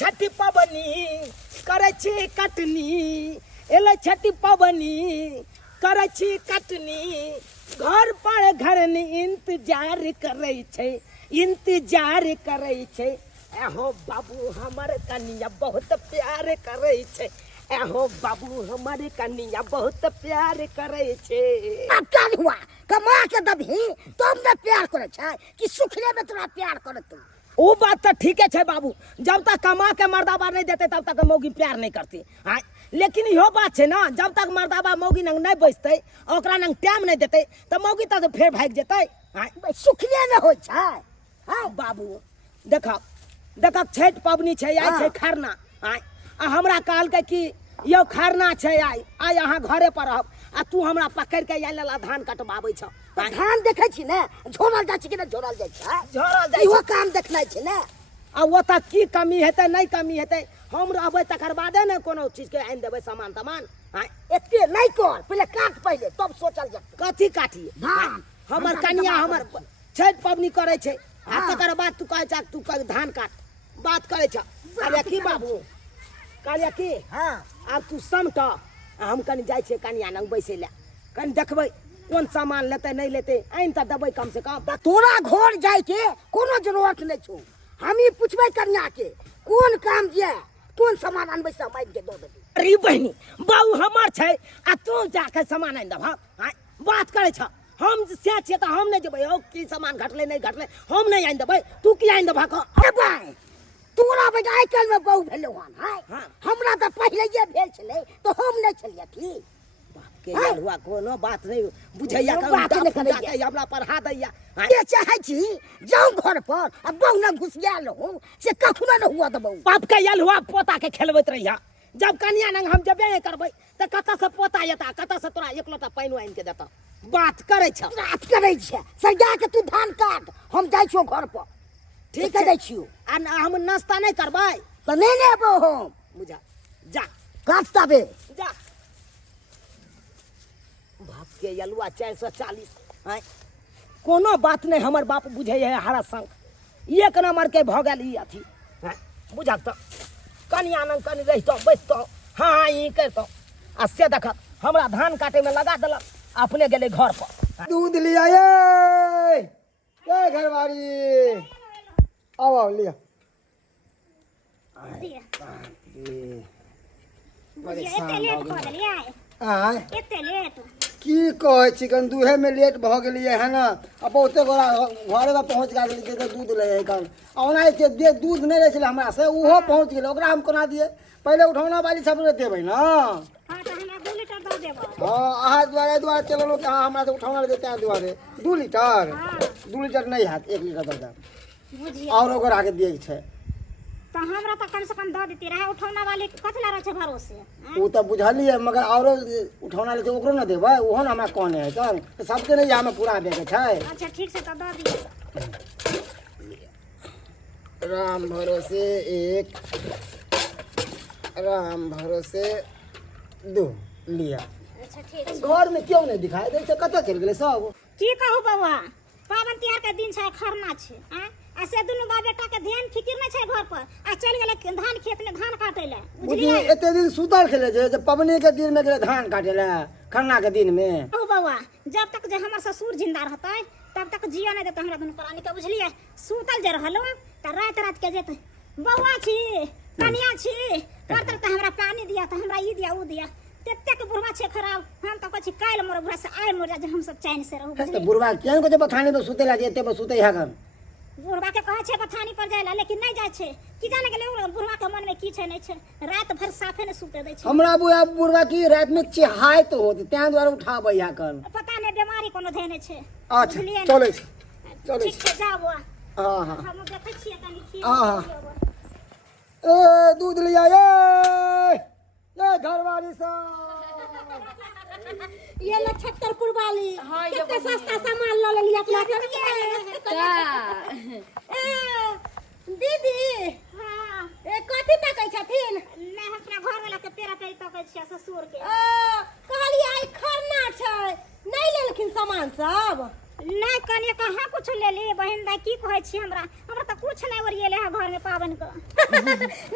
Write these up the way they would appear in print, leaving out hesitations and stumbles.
छठी पबनी करे छी कटनी एले छठी पबनी करे छी कटनी घर पर घर ने इंतजार करे छे एहो बाबू हमर कनिया बहुत प्यार करे छे एहो बाबू हमारे कन्या बहुत प्यार करे छे। अब क्या हुआ कमा के दबही तुमने प्यार करे छे कि सुखले में तोरा प्यार करे तू वो बात तो ठीक है बाबू जब तक कमा के मर्दाबा नहीं देते तब तक मौगी प्यार नहीं करती हाँ लेकिन यो बात है ना जब तक मर्दाबा मौगी नंग नहीं बचते ओकरा नंग टाइम नहीं देते तब मौगी तो फिर भाग जेते हाँ सुखले में हो छे हाँ बाबू देखा देखा छठ पबनी छे आई छे खरना हाँ हमरा कहल के कि यो खरना छे आई यहाँ घरे पर रहब आ तू हमरा पकड़ के आइ लला धान कटबाबै छ धान देखे छी ने झोरल जाय छी कि न झोरल जाय छै झोरल जाय इहो काम देखनाइ छै ने आ वो तक की कमी हेतै नहीं कमी हेतै हम रहबै तकर बादे ने कोनो चीज के आनि देबै सामान तमान हां एते नहीं कर पहले काट पहले तब सोचल जत कथी काटी धान हमर कन्या हमर छठ पबनी करे छै आ तकर बाद तू कहै छ तू धान काट बात करे छ अरे की बाबू कहलिया की हां आब तू समट हम कनी जाय छै कन्या नंग बैसे ले कनी देखबै कोन सामान लेते नहीं लेते आइन त देबै कम से कम तोरा घर जाय के कोनो जरूरत नहीं छौ हम ही पूछबै कन्या के कोन काम जे कोन सामान अनबै सब आइन के दो देबी अरे बहनी बाबू हमर छै आ तू जाके सामान आइन दब हां बात करे छ हम से छियै त हम नहीं जेबै हो की सामान घटले नहीं घटले हम नहीं आइन देबै तू की आइन दब अरे भाई तोरा बेटा आइ काल में बहु भेलौ हन हां हमरा त पहिले जे भेल छलै तो हम नहीं छलियै की के हुआ कोनो बात नहीं बुझैया बात नहीं करैया हमरा पढ़ा दैया ये चाहे छी जाऊं घर पर अब बहु न घुस गेल रहूं से कखनो न हुआ दबौ बाप के यल हुआ पोता के खेलबैत रहिया जब कन्या नंग हम जबे करबै त कत से पोता येता कत से तोरा एक लोटा पानी आइन के देता बात करे छ बात करे छ सजा के तू धान काट हम जाय छौ घर पर ठीक है दै छियो आ हम नाश्ता नहीं करबै त नहीं लेबो हम बुझा जा काट तबे जा बाप के यलुआ 440 हैं कोनो बात नहीं हमर बाप बुझे है हरा संग एक नंबर के भ गेल ई अथी हैं बुझा त कन्या नंग कनी रहितो बैसतो हां ई करतो आ से देख हमरा धान काटे में लगा देलक अपने गेले घर पर दूध लिया ये घरवाली आओ लिया की कहे चिकन दूहे में लेट भ गेलिए है ना अब बहुते गोरा घरे में पहुंच गेल के दूध ले कन ओना के दे दूध नहीं रहे हमरा से उहो पहुंच गेल ओकरा हम कोना दिए पहले उठौना वाली सब ने देबै ना हां त हमरा 2 लीटर दे देबै हां आहा द्वारे चलो कि हां हमरा से उठौना देते हैं द्वारे 2 लीटर 2 लीटर नहीं हाथ 1 लीटर दे दे बुझिए और ओकरा के दिए छै तो हमरा तो कम से कम दे देती रहे उठौना वाली कथला रहे छै भरोसे वो तो बुझलिए मगर औरो उठौना ले ओकरो न देबै ओहो न हमरा कोन है तब सबके नहीं हमें पूरा दे के छै अच्छा ठीक से तो दे दिए राम भरोसे 1 राम भरोसे 2 लिया अच्छा ठीक घर में क्यों नहीं दिखाई दे छै कत चल गेले सब की कहू बउआ पावन त्योहार के दिन छै खरना छै ऐसे दुनु बा बेटा के ध्यान फिकिर नहीं छै घर पर आ चल गेले धान खेत में धान काटे ले बुझलिए एते दिन सुतल खेले जे पबनी के दिन में गेले धान काटे ले खरना के दिन में ओ बउआ जब तक जे हमर ससुर जिंदा रहतै तब तक जिया नहीं देते हमरा दुनु प्राणी के बुझलिए सुतल जे रहलो त रात के जेते बउआ छी कन्या छी करतर त हमरा पानी दिया त हमरा ई दिया उ दिया तेते के बुढ़वा छे खराब हम त कहै छी काल मोर बुढ़ा से आइ मोर जे हम सब चैन से रहू त बुढ़वा केन को जे बथानी में सुते ला जेते बस सुते हगन बुढ़वा के कहै छै बथानी पर जाय ला लेकिन नहीं जाय छै की जाने गेले बुढ़वा के मन में की छै नहीं छै रात भर साफे ने सुते दै छै हमरा बुढ़वा की रात में चिहाय तो होत तै द्वारा उठाबै या कन पता नहीं बीमारी कोनो धेने छै अच्छा चलै छै ठीक छै जाओ बुआ हां हां हम देखै छियै कनी की हां ए दूध लिया ये घरवाली सा ये ले 76 कुरबाली कितने सस्ता सामान ल ले लिया अपना दीदी हां ए कथि तकै छथिन मैं अपना घर वाला के पेरा पे तकै छियै ससुर के कहली आई खरना छै नहीं लेलखिन सामान सब नहीं कने कहाँ कुछ ले ली बहन दाई की कहै छी हमरा त कुछ नहीं और ये ले घर में पावन को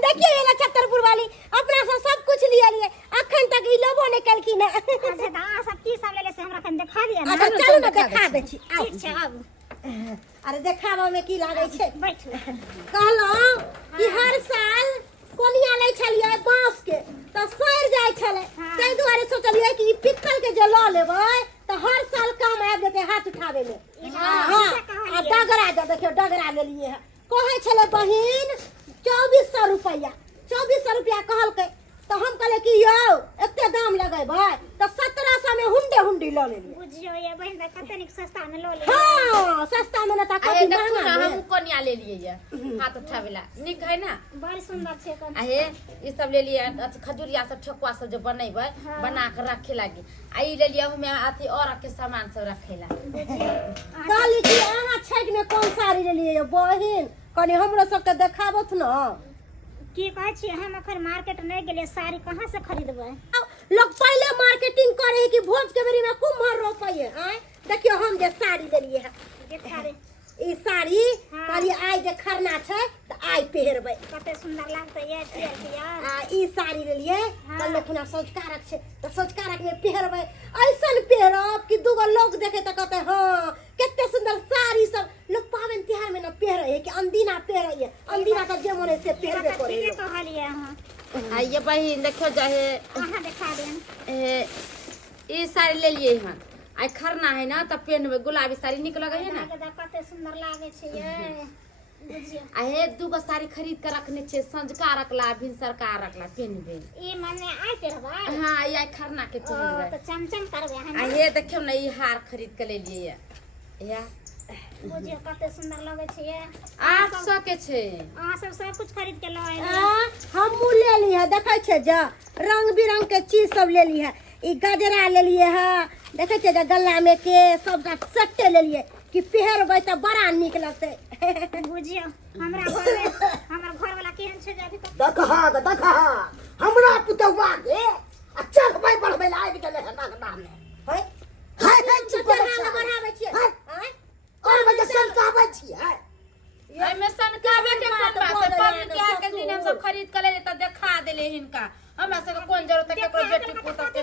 देखिए ये छतरपुर वाली अपना से सब कुछ लिया लिए अखन तक ई लोबो नहीं कलकी ना। अच्छा दा सब की सब ले से हमरा कन दिखा दिया ना। अच्छा चलू ना देखा दे छी। ठीक छै आबू अरे देखाबो में की लागे छै। बैठ कहलो कि हर साल कोनिया लै छलिए बांस के त सड़ जाय छले तै दुआरे सोचलिए कि पित्तल के जे ल लेबै त हर साल काम आबि जेतै हाथ उठावे में। हां आ डगरा दे देखियो डगरा ले लिए है कहे छले बहिन 2400 रुपया 2400 रुपया कहलकै तो हम कहले कि यौ एते दाम लगेबै तो 1700 में हुंडी ल लेलिए। बुझियो ये बहन देख कते निक सस्ता में ल ले। हां सस्ता में न त आहे कति देखू ना महंगा हम कोनिया ले लिए ये हाथ उठावेला निक है ना। बड़ सुंदर छै कन। आहे ई सब ले लिए खजुरिया सब ठकुआ सब जो बनेबै बना के रखे लागी आ ई ले लिए में अथी और के सामान सब रखेला। कहली कि अहाँ छठ में कौन साड़ी लेलिए बहिन कनी हमरो सबके देखाबत न। की कहै छी हम अखन मार्केट नहीं गेले साड़ी कहां से खरीदबै। लोग पहले मार्केटिंग करे है कि भोज के बेरी में कुम्हर रोपइए आय देखियो हम जे साड़ी लेलिए है देखा रे ई साड़ी कहली आई जे खरना छै त आई पहिरबै कते सुंदर लागतै ये पियर आ ई साड़ी लेलिए कल खुना सजकारक छै त सजकारक में पहिरबै ऐसन पहिरब कि दूगो लोग देखे त कहते हां कते सुंदर साड़ी सब लोग पावन त्योहार में न पहिरे है कि अंदीना पहिरे है अंदीना त जे मोने से पहिरबे करे ठीक कहलिए हां। आ ये बहिन देखो जाहे अहां देखा देन ई साड़ी ले लिए हम आई खरना है ना त पहनबे गुलाबी साड़ी निक लगे है ना। कते सुंदर लागे छै ये बुझियो। आहे दूगो साड़ी खरीद के रखने छे संझका रखला भिनसरका रखला पहनबे ई मने आइ करबै। हां आई खरना के पहनबे तो चमचम करबै हम। आहे देखियो ना ई हार खरीद के ले लिए या बुझियो कते सुंदर लागे छै ये 800 के छे। अहां सब कुछ खरीद के ल आइले। हम ले ली है देखे छे जा रंग बिरंग के चीज सब ले ली है ई गजरा ले लिए है देखे छे गला में के सब सट्टे ले लिए कि पहिरबै त बड़ा निक लगतै। बुझियो हमरा घर में हमर घर वाला केहन छै जे अभी तक देखा हमरा पुतौआ के अच्छा भाई बढ़बै ला आबि गेलै है नाम में है है चुप चढ़ा बढ़ाबै छियै आय और बजे संकाबै छी है एहि में सनकावे के कोन बात है पबनी त्योहार के दिन हम सब खरीद के ले त देखा देले हिनका हमरा सब के कोन जरूरत है केकरो बेटी पुत के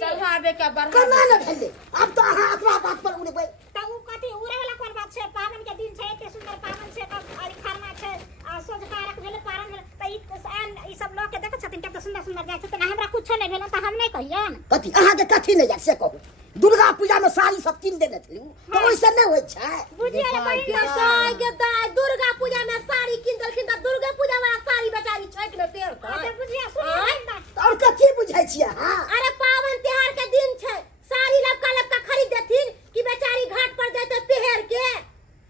चढ़ावे के बढ़ा कना न भेले अब तो अहाँ अपना बात पर उड़बै त उ कथि उड़े वाला कोन बात छै पावन के दिन छै एते सुंदर पावन छै त आइ खरना छै आ सोझकारक भेले पारण भेले त ई सब लोग के देख छथिन कते सुंदर सुंदर जाय छथिन हमरा कुछ नहीं भेल त हम नहीं कहियन। कथी अहाँ के कथी नहीं से कहू दुर्गा पूजा में साड़ी सब किन देने थी तो ओइसे नहीं होय छै। बुझियो रे बहिन साई के दाई दुर्गा पूजा में साड़ी किन देलखिन त दुर्गा पूजा वाला साड़ी बेचारी छठ में पहिरतै। अरे बुझियो सुन और कथी बुझाई छियै हां अरे पावन त्योहार के दिन छै साड़ी लपका खरीद देथिन कि बेचारी घाट पर जेतै पहिर के।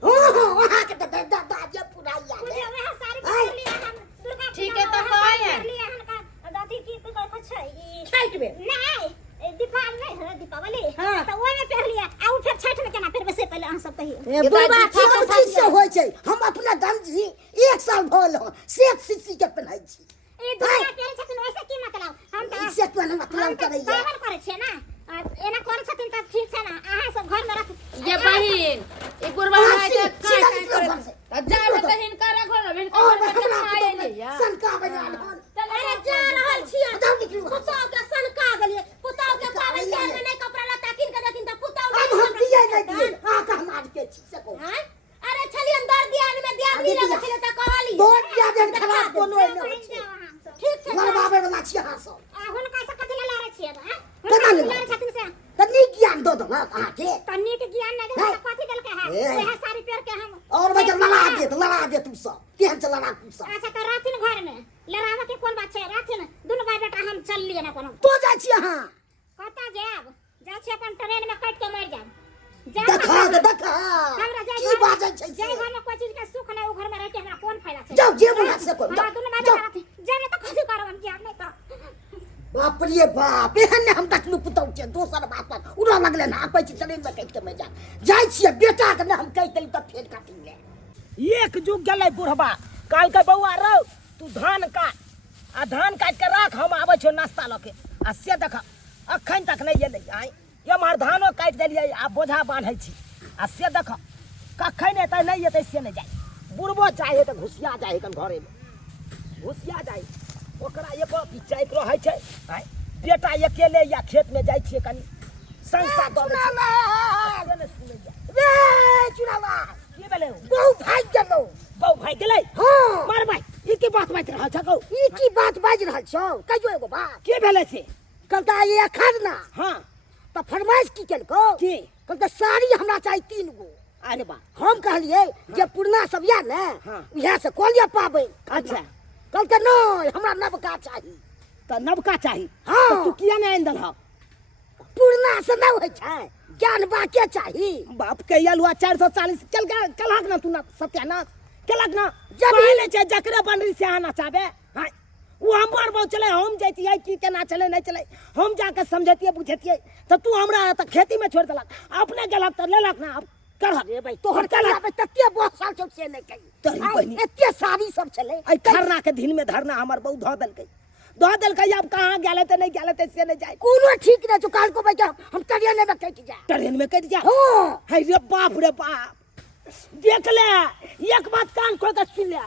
हां वहां के दादा जे पुराइया बुझियो वह साड़ी पहिर लिया हम दुर्गा ठीक है तो कहै है लिया हनका दादी की तो कहै छै ई छठ में नहीं दीपावली नहीं है दीपावली हाँ। तो ओइ में पहन लिया आ फिर छठ में केना फिर से पहले अहाँ सब कहियो ए बुढ़बा सब चीज से होय छै हम अपना गंजी 1 साल भल हो सेठ सिसी के पहनाई छी ए दुनिया के छथिन वैसे की मतलब हम त इससे कोन मतलब करैया पावन करे छियै ना एना करे छथिन त ठीक छै ना अहाँ सब घर में रख ये बहिन ई गुरबा है जे का जाए त हिनका घर में हिनका घर में खाए नहीं या संका बना अरे जा रहल छियै पुताव के सनका गेलिए पुताव के पावन त्योहार में नहीं कपड़ा लत्ता किन के देथिन त पुताव अब हम किए नहीं दिए आ का मार के छी से को हैं अरे छलियन दर दियान में दियादनी लगे छले त कहली दो दिया दिन खराब कोनो नहीं होय छै ठीक छै लड़बाबे वाला छी हां सब आ हुनका से कथि ला रहे छियै ना केना ले लड़े छथिन से तनी ज्ञान दो दो अहाँ के तन्नी के ज्ञान नहीं देता कथि देलकै है वह साड़ी पहन के हम और बजे लड़ा दे तू सब केहन चला रहा तू सब अच्छा तो रातिन घर में लड़ावे के कोन बात छै रातिन दुनु भाई बेटा हम चल लिए ना कोनो तो जाय छी हां कता जाब जा छी अपन ट्रेन में कट के मर जाब देखा हमरा जाय की बाजै छै जाय घर में कोई चीज के सुख नहीं उ घर में रह के हमरा कोन फायदा छै। जाओ जे बोला से को हमरा दुनु भाई बेटा जाने तो कथि करब हम जाब नहीं तो बाप रे बाप एहन हम देखलू पुतौ के दोसर बात पर उड़ा लगले ना कहै छी ट्रेन में कट के मैं जाय छी बेटा के हम कहि देली त फेर काटी ले एक जुग गेलै बुढ़बा काल के बौआ रौ तू धान काट आ धान काट के राख हम आबै छियौ नाश्ता लऽ के आ से देख अखन तक नहीं एलै आइ एम्हर धानो काटि देलियै आ बोझा बान्है छी आ से देख कखन एतै नहीं एतै से नहीं जाय बुढ़बो चाहे तो घुसिया जाए कन घरे में घुसिया जाए ओकरा एको पिचाई रहे छै आय बेटा अकेले या खेत में जाय छियै कनी संसा दऽ दै छै रे चुनावा की भेलै बहु भाग गेलो बहु भाग गेलै हाँ मार भाई ई की बात बाजि रहल छौ ई की बात बाज रहल छौ कहियो एगो बात की भेलै से कहता ये खरना हाँ त फरमाइश की केलको की कहता साड़ी हमरा चाही 3 गो अरे बा हम कहलिए जे पुरना सब या ने हाँ। इहे से कोलिया पाबै अच्छा कहता नहीं हमरा नवका चाही तो नवका चाही हाँ। तो तू किया नहीं आनि देलह पुरना से न होइ छै ज्ञान बाके चाही बाप के अलुआ 440 चल गया कलहक ना तू ना सत्यानाश केलक ना जब पहले छै जकरे बनरी से आना चाहबे हां वो हमर बहुत चले हम जैतियै की केना चले नहीं चले हम जाके समझतियै बुझतियै तो तू हमरा त खेती में छोड़ देलक अपने गेलक त लेलक ना अब कर रे भाई तोहर कला में तते बहुत साल चौक से नहीं तोहरी कही बहिनी। एते साड़ी सब चले आई खरना के दिन में धरना हमर बहुत धऽ देलकै अब कहाँ गेले त नहीं गेले त से नहीं जाए कोनो ठीक नहीं काल को भाई हम ट्रेन में कट जा ट्रेन में कट जा हां है रे बाप देख ले एक बात कान खोल के सुन ले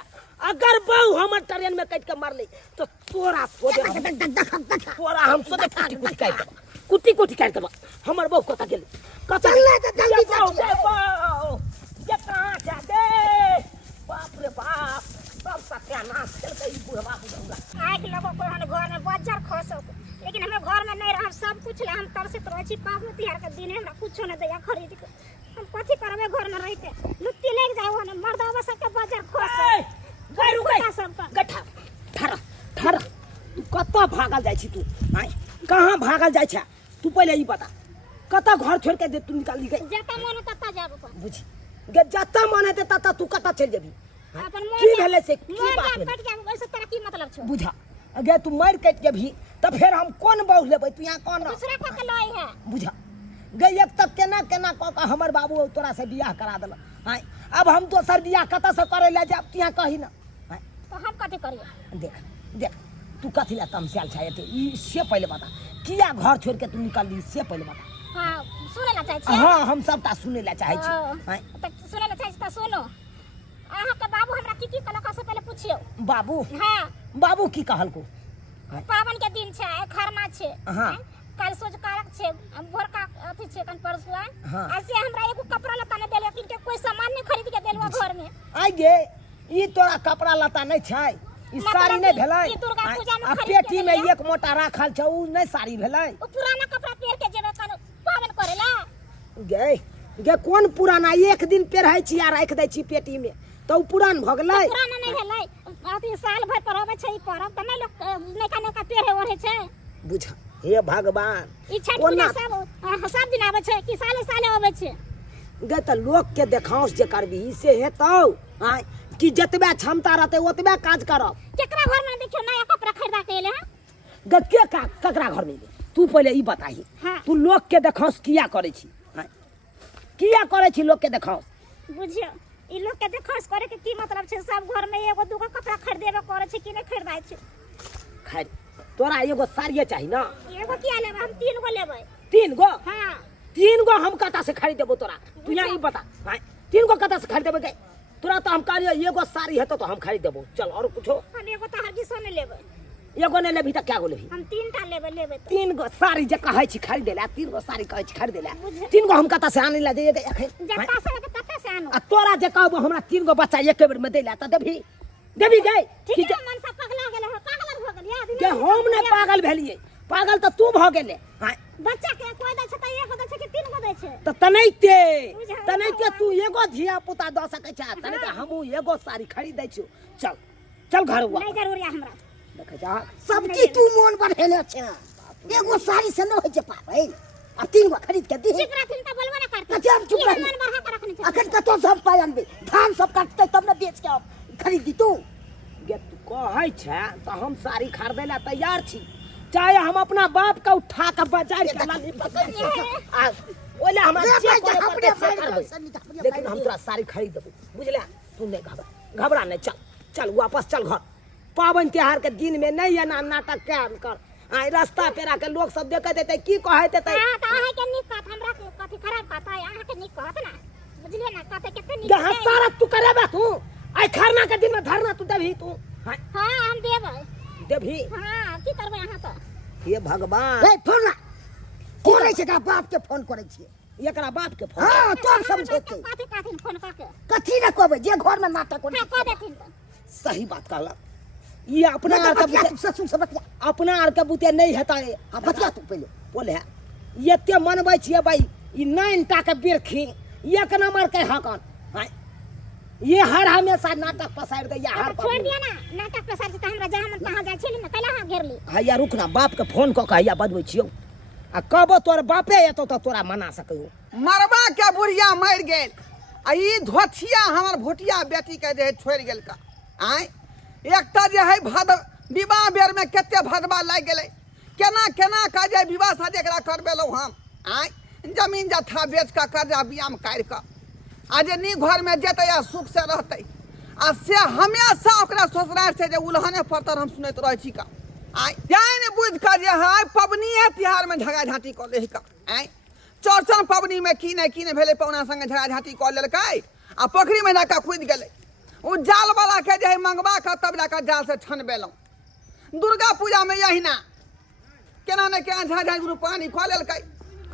अगर बहू हमर ट्रेन में कट के मार ले तो तोरा तोरा हम सोचे कुटी कुटी काट देबा हमर बहू कता गेल कता चल ले त जल्दी ये कहां जा दे बाप रे बाप सब सत्यानाश चल गई बुढ़वा बुढ़वा आग लगो को हम घर में बाजार खसो लेकिन हमें घर में नहीं रह सब कुछ ले हम तरसे तरची पागल तिहार के दिन हमरा कुछो न दया खरीद के हम कथि करबे घर में रहते लुत्ती लेके जाओ न मर्दावा सब के बाजार खसो गई रुकै सब का गठा ठहरा ठहरा तू कत्ता भागल जाइ छी तू आय कहाँ भागल जाइ छ तू पहले ई बता कत्ता घर छोड़ के दे तू निकाल ली गई जता मन तता जाबो को बुझी गे जत्ता मन हेतै तत्ता तू कत्ता चल जेबी अपन की भेलै से की मोर बात जा भेलै कट जाबो ऐसे तरह की मतलब छो बुझा अगे तू मार कट के भी तब फिर हम कौन बहु लेबै तू यहाँ कौन रह दूसरा को के लई है बुझा गई एक तक केना केना कह के हमर बाबू तोरा से बियाह करा देल आय अब हम दोसर बियाह कतऽ से करे ले जाब तू यहाँ कही ना आय तो हम कथि करिए देख देख तू कथी ला तमसाल छाए तो इससे पहले बता किया घर छोड़ के तू निकल ली इससे पहले बता हां सुने ला चाहे छी हाँ हम सबटा सुने ला चाहे छी आय त सुने ला चाहे छी त सुनो अहाँ के बाबू हमरा की कहलक से पहले पूछियो बाबू हां बाबू की कहल को पावन के दिन छै खरमा छै हाँ। कल सोच कारक छै भोर का अथी छै कन परसु है हाँ। ऐसे हमरा एगो कपड़ा लता ने देले किनके कोई सामान नहीं खरीद के देलवा घर में आइ गे ई तोरा कपड़ा लता नहीं छै ई मतलब साड़ी नहीं कि भेलै ई दुर्गा पूजा में आ खरीद के पेटी में देलियै। एक मोटा राखल छै उ नहीं साड़ी भेलै वो पुराना कपड़ा पहन के जेबे कन पावन करेला गे गे कोन पुराना एक दिन पहिरै छी आ राख दै छी पेटी में तो उ पुरान भ गेलै पुराना नहीं भेलै अथी साल भर पर होबे छै ई पर्व त नहीं लोग नैका नैका पेरे ओढ़े छै बुझा हे भगवान ई छठ ओना- पूजा सब दिन आवे छै कि साले साले आवे छै गे त लोक के देखाउस जे करबी से हेतौ आय कि जतबे क्षमता रहतै ओतबे काज करब केकरा घर में देखियो नया कपड़ा खरीदा के एले हैं गे के ककरा घर में गे? तू पहले ई बताही हाँ। तू लोक के देखाउस किया करे छी आय किया करे छी लोक के देखाउस बुझियो ई लोग के देखस करे के की मतलब छै सब घर में एगो दूगो कपड़ा खरीदेबे करे छै कि नहीं खरीदाय छै खैर तोरा एगो साड़िये चाही ना एगो किया लेबे हम 3 गो लेबे 3 गो हां 3 गो हम कता से खरीद देबो तोरा तू यहाँ ई बता आय 3 गो कता से खरीद देबे गे तोरा तो हम कहलियो एगो साड़ी हेतौ तो हम खरीद देबो चल और कुछो हम एगो तो हरगिसो नहीं लेबे एगो नहीं लेबी त क्या गो लेबी हम 3 टा लेबे 3 गो साड़ी जे कहै छी खरीदे ला 3 गो साड़ी कहै छी खरीदे ला बुझे। 3 गो हम कता से आने ला दे दे एखन जत्ता से के तत्ता से आनो आ तोरा जे कहबो हमरा 3 गो बच्चा एक बेर में दे ला त देबी गई ठीक है मन सब पगला गेले हो पागल हो गेल याद के हम नहीं पागल भेलिए पागल तो तू भ गेले हां बच्चा के कोई दै छै त एगो दै छै कि 3 गो दै छै त तनैते तू एगो धिया पुता द सकै छ तनैते हमहू एगो साड़ी खरीद दै छी चल चल घर हुआ नहीं जरूरी है हमरा देख जा सब चीज तू मोन बढ़ेले छ एगो साड़ी से न होइ छै पाबै आ 3 गो खरीद के दी चुप रहथिन त बोलबो ना करती अच्छा, हम चुप ये रही। मन बढ़ा के रखने छै अखन कतो सब पाय अनबे धान सब काटते तब न बेच के खरीद दी तू गे तू कहै छ त हम साड़ी खरीदै ला तैयार छी चाहे हम अपना बाप का उठा के बाजार के लाली पकड़ आ ओला हमरा ले जे भाई, करे अपने पड़तै से भाई, करबै सन्नी का अपने लेकिन भाई हम दे। तोरा साड़ी खरीद देबो बुझले तू नहीं घबरा नहीं चल चल वापस चल घर पावन त्योहार के दिन में नहीं एना नाटक कर आय रास्ता पेरा के लोग सब देखे देते की कहै देते हां त अहाँ के निक कहत हमरा के कथि खराब कहत है अहाँ के निक कहत ना बुझलिए ना कहते कितने निक जहाँ सारा तू करेबे तू आई खरना के दिन में धरना तू देबही तू हाँ, हाँ हम देबै देबही हाँ की करबै अहाँ तो हे भगवान ए फोन ना करे छै का बाप के फोन करे छियै एकरा बाप के फोन हां तब समझे के कथी कथी फोन कऽ के कथी न कहबै जे घर में नाटक हो हाँ कऽ देथिन तो सही बात कहला ये अपना आर के बुते ससुर से बतिया अपना आर के बुते नहीं हेता हां बतिया तू पहले बोले एते मनबै छियै भाई ई 9 टा के बिरखी एक नंबर के हकन हाँ, ये हर हमेशा नाटक पसार दे हर छोड़ दिया ना नाटक प्रसार से तो हमरा जहाँ मन तहाँ जाइ छली ना कैला हाँ घेरली हैया रुक ना बाप के फोन कऽ के हैया बजबै छियौ आ कहबो तोर बापे एतौ तऽ तोरा मना सकैयो मरबा के बुढ़िया मर गेल आ ई धोथिया हमर भोटिया बेटी के जे छोड़ गेल का आय एकटा जे है भद विवाह बेर में केते भदवा लाग गेलै केना केना का जे विवाह शादी एकरा करबेलौ हम आय जमीन जथा बेच के कर्जा बियाम काट के आ जे नी घर में जेतै आ सुख से रहतै आ से हमेशा ओकरा ससुराल से जे उल्हने पड़तर हम सुनैत रहै छी का आय जान बुझ के जे है पबनीए तिहार में झगड़ा झाँटी कऽ ले का आय चौरचन पबनी में की नहीं भेलै पौना संगे झगड़ा झाँटी कऽ लेलकै आ पोखरी में जाके कूदि गेलै उ जाल वाला के जे है मंगवा के तब जाके जाल से छनबेलौ दुर्गा पूजा में यहिना केना ने केना झगड़ा झाँटी पानी कऽ लेलकै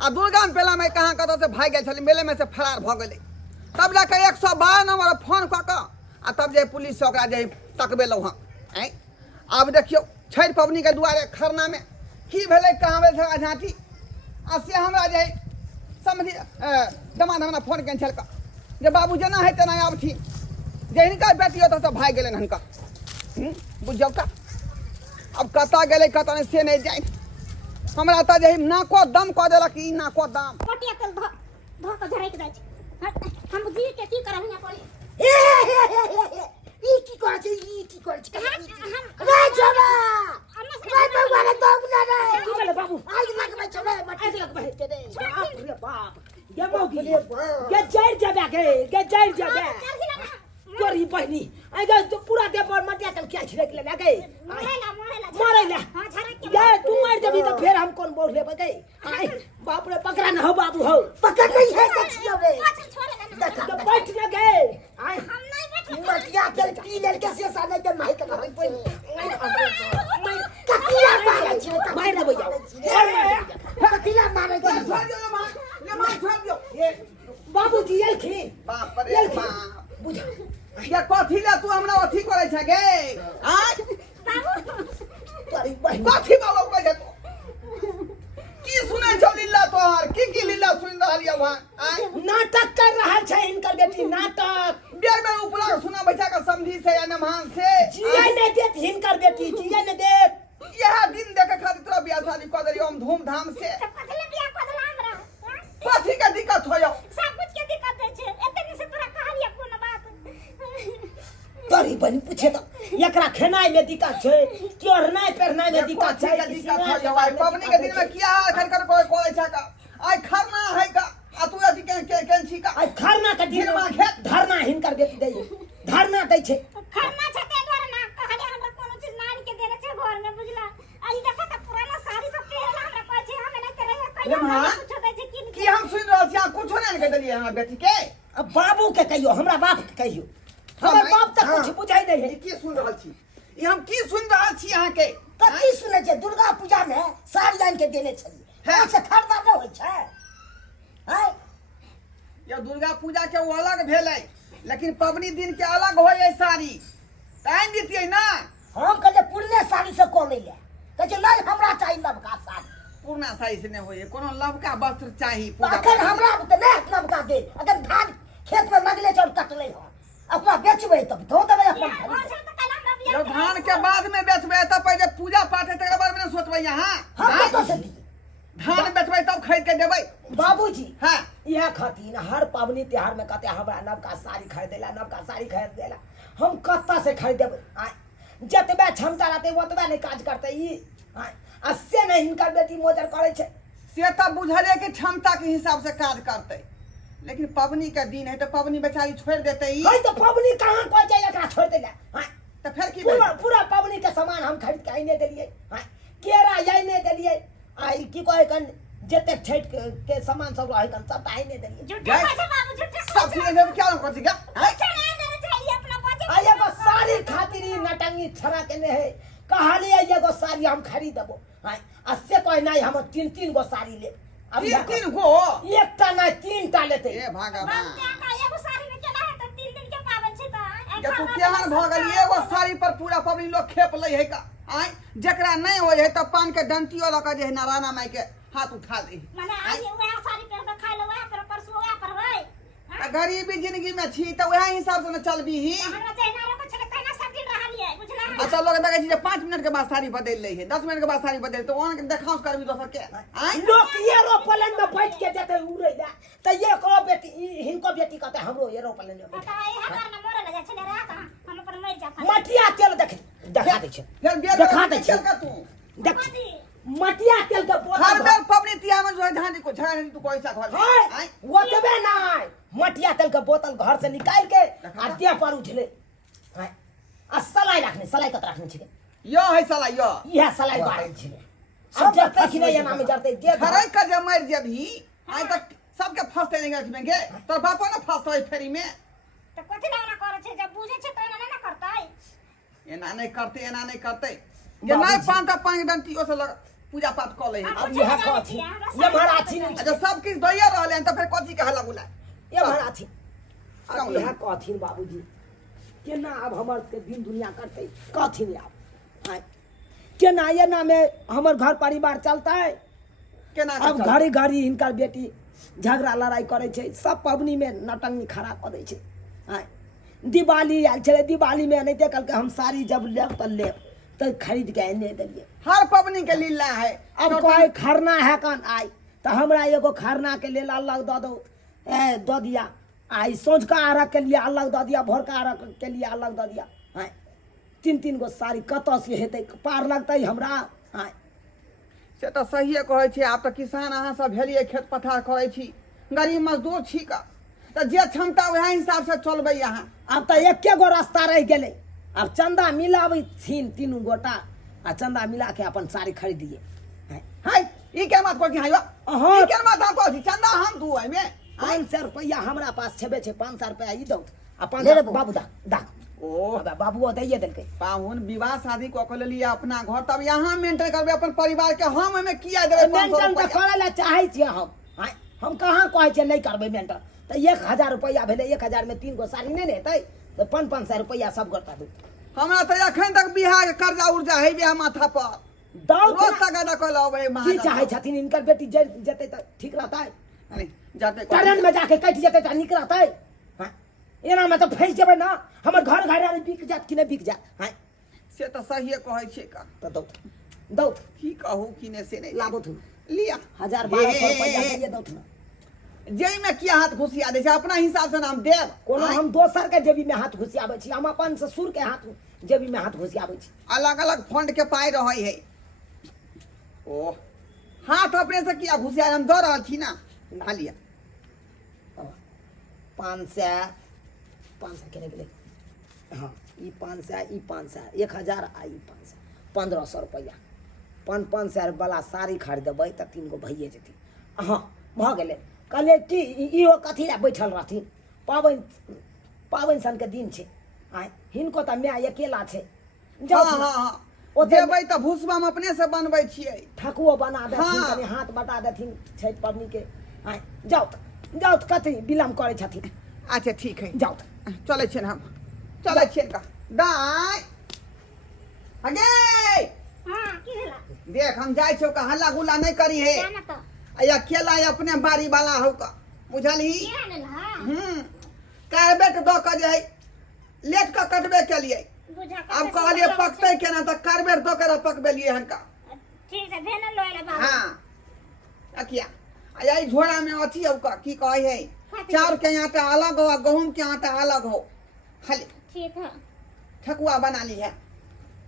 आ दुर्गा मेला में कहाँ कतौ से भाग गेल छलै मेले में से फरार भऽ गेलै तब जाके 112 नंबर फोन कऽ के आ तब जे पुलिस से ओकरा जे तकबेलौ हँ आय आब देखियौ छठि पबनी के दुआरे खरना में की भेलै कहाँ भेल झगड़ा झाँटी आ से हमरा जे समझी दमाद हमरा फोन केने छलका जे बाबू जेना है तेना आबथिन जे हिनका बेटी ओतऽ से भाग गेलनि हिनका बुझियौ का अब कतऽ गेलै कतऽ नहि से नहि जानि हमरा तऽ जे नाको दम कऽ देलक ई नाको दम मोटिया तेल धो धो के झरैक जाइ छै हम जी के की करब हियां पड़ी ई की करे छै ई की करे छै हम रे छोरा रे भगवान दम ना रे की भेलै बाबू आज लग में छोरा आइ लग बहे के दे बाप रे बाप ये मौगी ये जड़ जाबे के जड़ जाबे तोरी बहनी आई गई तो पूरा दे पर मटिया तल क्या छिड़क ले गई मरेला हां झरैक के ये तू मर जबी तो फिर हम कौन बोल लेबे गई आई बाप रे पकड़ा न हो बाबू हो पकड़ नहीं है कछियो रे छोड़े तो बैठ न गए आई हम नहीं बैठे मटिया तेल पी लेल के से साले के माई के घर पे कतिया मारे छै मार देबै जाओ कतिया मारे छै छोड़ दियो ले मार छोड़ दियो बाबूजी एलखिन बाप रे बाप बुझा ये कथी ले तू हमरा अथी करे छ गे आय तोरी बहनी कथी बाबू कह तू की सुनै छौ लीला तोहर की लीला सुन रहलियै वहां आय नाटक कर रहा है इनकर बेटी नाटक बेर में उपला सुना बैठा के समझी से या नमान से जिया ने देत हिनकर बेटी जिया ने देत यह दिन देखे खातिर तोरा बियाह शादी कऽ देलियो हम धूमधाम से कथले बिया कथला हमरा कथी के दिक्कत होयो सब कुछ के दिक्कत है छे एते दिन से तोरा कहलिया कोनो बात तोरी बहनी पूछे तो एकरा खेनाई में दिक्कत छै चोरनाई पेरनाई में दिक्कत छै दिक्कत होयो भाई पबनी के दिन में किया कर कोई छ का आय खरना है का आ तू अथी के छी का आई खरना के दिन में खेत धरना हिनकर बेटी दै धरना दै छै खरना छै ते द्वारा ना कहले हमरा कोनो चीज नान के देले छै घर में बुझला आई देखा त पुराना साड़ी सब पहनला हमरा कहै छै हम नहीं करे रे कहियो मां, कुछ दै छै की हम सुन रहल छी आ कुछो नहीं कह देलिए हमरा बेटी के अब बाबू के कहियो हमरा बाप के कहियो हमर बाप तक कुछ बुझाई नहीं है ई की सुन रहल छी ई हम की सुन रहल छी अहाँ के कथी सुनै छै दुर्गा पूजा में साड़ी आन के देने छलिए हाँ। से खरीदा न होइ छै हाय ये दुर्गा पूजा के वो अलग भेलै लेकिन पबनी दिन के अलग होय है साड़ी ताइन दितियै ना हम कहले पुरने साड़ी से कऽ ले कहै छै नहीं हमरा चाहिए लबका साड़ी पूर्णा साड़ी से नहीं होय है कोनो लबका वस्त्र चाही पूजा अखन हमरा त नहीं लबका दे अगर धान खेत में लगले छै और कटले हो अपना बेचबै तब धो देबै अपन घर खरीद से त कहला हमरा बिया जब धान के बाद में बेचबै तब पहिले पूजा पाठ है तकर बाद में सोचबै यहाँ हम कतौ से दी धान बेचबै तब खरीद के देबै बाबूजी हाँ यह खातिर हर पावनी त्योहार में कहते हमरा नवका साड़ी खरीदेला नवका साड़ी खरीदेला हम कत्ता से खरीदेबै आय जतबे क्षमता रहते ओतबे नहीं काज करते ई आय आ से नहीं हिनकर बेटी मोजर करे छै से तब बुझले कि क्षमता के हिसाब से काज करते लेकिन पबनी के दिन है तो पबनी बेचारी छोड़ देते ई हई तो पावनी कहां कोई जाय एकरा छोड़ देला आय तो फिर की पूरा भेल? पूरा पावनी के सामान हम खरीद के आइने देलिए आय केरा आइने देलिए आई की कहे कन जते छठ के सामान सब रहे कन सब आइने देलिए झूठा कहै छै बाबू झूठा सब चीज देब क्या करती क्या हैं? चढ़ा देना चाहिए अपना बच्चे आ एगो साड़ी खातिर ई नटंगी छड़ा के ने है कहलिए एगो साड़ी हम खरीद देबो हां आ से कोई नहीं हम 3 गो साड़ी ले अब 3 गो एकटा नहीं 3टा लेते ए भगवान एगो साड़ी में केना है तो 3 दिन के पावन छै त ये तू केहन भ गेल एगो साड़ी पर पूरा पब्लिक लोग खेप ले है का आय जकरा नहीं होय है त पान के डंटियो लगा जे है नारायण माई के हाथ उठा दे माने आज वह साड़ी पर खाइ ले वह पर परसो वह पर होय आ गरीबी जिंदगी में छी त वह हिसाब से न चलबी ही हमरा जहिना लोग छले तहिना सब दिन रहलिए बुझला अच्छा लोग देखे छी जे 5 मिनट के बाद साड़ी बदल ले है 10 मिनट के बाद साड़ी बदल तो ओन के देखाओ करबी दोसर के आय लोग एरोप्लेन में बैठ के जते उड़े जा त ये को बेटी हिनको बेटी कहते हमरो एरोप्लेन में बैठ त ए हमर न मरल जा छले रे त हम पर मर जा मटिया तेल देखा दे छै फिर बिया देखा दे छै का तू देख मटिया तेल के हर बोतल बेर पबनी तिया में जो धानी को छाने तू पैसा घर हाय ओतबे नहीं मटिया तेल के बोतल घर से निकाल के आ देह पर उठले हाय आ सलाई कत रखने छिके यो है साला यो यह सलाई बारे छिके अब जब तक नहीं नाम में जरते जे खरै का जे मर जेबही आय तक सबके फंसते नहीं गए गे तोर बापो ना फंसतो है फेरी में त कथि ना करे छै जब बुझे छै त ना करतै एना नहीं करते ये नहीं पांता पांच डंटियों से पूजा पाठ कर ले अब यह कथी ये महाराजी नहीं अच्छा सब किस दैया रहले त फिर कथी के हल्ला गुला ये महाराजी अब यह कथी बाबूजी केना अब हमर के दिन दुनिया करते कथी में अब हाय केना ये ना में हमर घर परिवार चलता है केना अब घड़ी घड़ी इनकर बेटी झगड़ा लड़ाई करे छै सब पबनी में नटंगी खड़ा कर दै छै हाय दिवाली आयल छले दिवाली में नहीं कल के हम साड़ी जब लेब त लेब तो खरीद के एने देलिए हर पबनी के लीला है अब कोई खरना है कन आई तो हमरा एगो खरना के लेल अलग दऽ दो दऽ दिया आई सोझका अर्घ के लिए अलग दऽ दिया भोरका अर्घ के लिए अलग दऽ दिया हाय 3 गो साड़ी कतऽ से हेतै पार लगतै हमरा हाय से तो सही कहै छी आप तो किसान अहाँ सब भेलिए खेत पथार करै छी गरीब मजदूर छी का तो जे क्षमता वह हिसाब से चलबै अहाँ अब तो एके गो रास्ता रह गेलै अब चंदा मिलाबै थीन 3 गोटा आ चंदा मिला के अपन साड़ी खरीदिए हाय ई के मत कोठी हायो अहाँ ई के मत हम कोठी चंदा हम दू है में 500 रुपया हमरा पास छेबे छै 500 रुपया ई दौ आ 500 बाबू दा ओ अब बाबूओ दैए देलकै पाहुन विवाह शादी कऽ के लेलिए अपना घर तब यहाँ मेंटेन करबे अपन परिवार के हम एमे किया देबै 500 मेंटेन तऽ रुपया करे ला चाहै छियै हम कहाँ कहै छियै नहि करबै मेंटेन तऽ 1000 रुपया भेलै 1000 में 3 गो साड़ी नहीं ने हेतै तो 500 रुपया सब गोटा दू हमरा तो अखन तक बिहार के कर्जा उर्जा है बिहार माथा पर दौ रोज तक अदा कल अबै की महाराज चाहै छथिन इनकर बेटी जेतै तऽ ठीक रहतै अरे जाते ट्रेन में जाके कटि जेतै तऽ नीक रहतै हाँ एना में तो फंस जेबै ना हमर घर घरारी बिक जात कि नहीं बिक जात हाँ से तो सही कहै छै का तो दौ की कहू कि ने से नहीं लाबो थू लिया 1000-1200 रुपया दैए दौ थू जेई में किया हाथ घुसिया दे छै अपना हिसाब से नाम देब कोनो हम दोसर के जेबी में हाथ घुसियाबै छी हम अपन ससुर के हाथ जेबी में हाथ घुसियाबै छी अलग अलग फंड के पाई रहै है ओ हाथ अपने से किया घुसिया हम दो रहल छी ना लिया 500 के गेलै हाँ ई 500 1000 आ ई 500 1500 रुपया 500 वाला साड़ी खरीदबै तऽ 3 गो भइए जेतै हाँ भऽ गेलै कहलिए कि इहो कथी लए बैठल रहथिन पाबनि सन के दिन छै आइ हिनको तऽ माय अकेला छै हाँ हाँ हाँ देबै तऽ भूसबा हम अपने से बनबै छियै ठकुओ बना देथिन हाँ। कनि हाथ बटा देथिन छठि पबनी के आइ जाउ तऽ कथी विलम्ब करै छथिन अच्छा ठीक है जाउ तऽ चले छियन हम चले छियन का दाई अगे हां की भेला देख हम जाय छौ का हल्ला गुल्ला नहीं करी है जाना तो या अकेला अपने बारी वाला हो का बुझली क्या लेला कहबे के दो के जे है लेट के कटबे के लिए बुझा अब कहलिए पकते केना त करबे दो के पकबे लिए हनका ठीक है भेन लोला बाबू हां अकिया आई झोड़ा में अथी अब का की कहे है चाउर के आटा अलग हो गहूम के आटा अलग हो खाली ठीक है ठकुआ बना ली है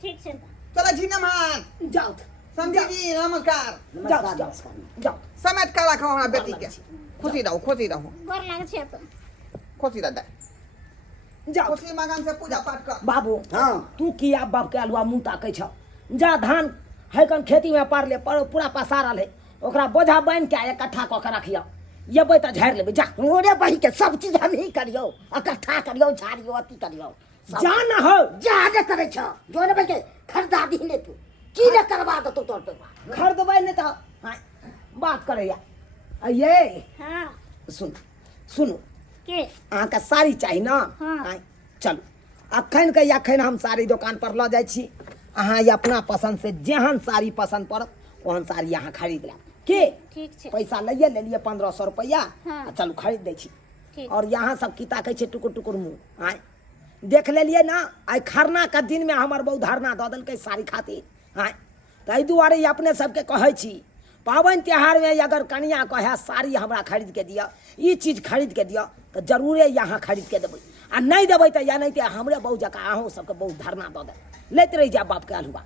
ठीक से चलो जी नमन जाउ समझी जी नमस्कार जाउ समेट कर रखो हमारा बेटी के खुशी रहो गोर लागे छै तो खुशी रह जाउ खुशी मगन से पूजा पाठ कर बाबू हाँ तू किया बाप के अलुआ मुँह ताकै छ जा धान है कन खेती में पार ले पूरा पसारल है ओकरा बोझा बांध के इकट्ठा कऽ के रखियो येबै तऽ झाड़ि लेबै जा ओरे बही के सब चीज हम ही करियो इकट्ठा करियो झाड़ियो अथी करियो जान हो जा ने करे छ जो ने के खरीदा दी ने तू की ने करवा दो तोर पे खरीदबै नहीं तो हाँ बात करे या ये हाँ सुन सुनो के अहाँके साड़ी चाही ना हाँ। आँय, चलू अखन के अखन हम साड़ी दुकान पर लऽ जाइ छी अहाँ ये अपना पसंद से जेहन साड़ी पसंद पड़त ओहन साड़ी अहाँ खरीद लेब के ठीक छै पैसा लइए लेलिए 1500 रुपया हाँ। आ चलू खरीद दै छी ठीक। और यहाँ सब की ताकै छै टुकुर टुकुर मुँह आय देख लेलिए ना आइ खरना के दिन में हमर बहु धरना दऽ देलकै साड़ी खातिर आय ताहि दुआरे अपने सबके कहै छी पाबनि त्योहार में अगर कनिया कहे साड़ी हमरा खरीद के दिअ ई चीज खरीद के दिअ तो जरूरे यहाँ खरीद के देबै आ नहीं देबै तो या नहीं हमरे बहु जकाँ अहूँ सबके बहुत धरना दऽ देब लैत रहि जायब बाप के अलहुआ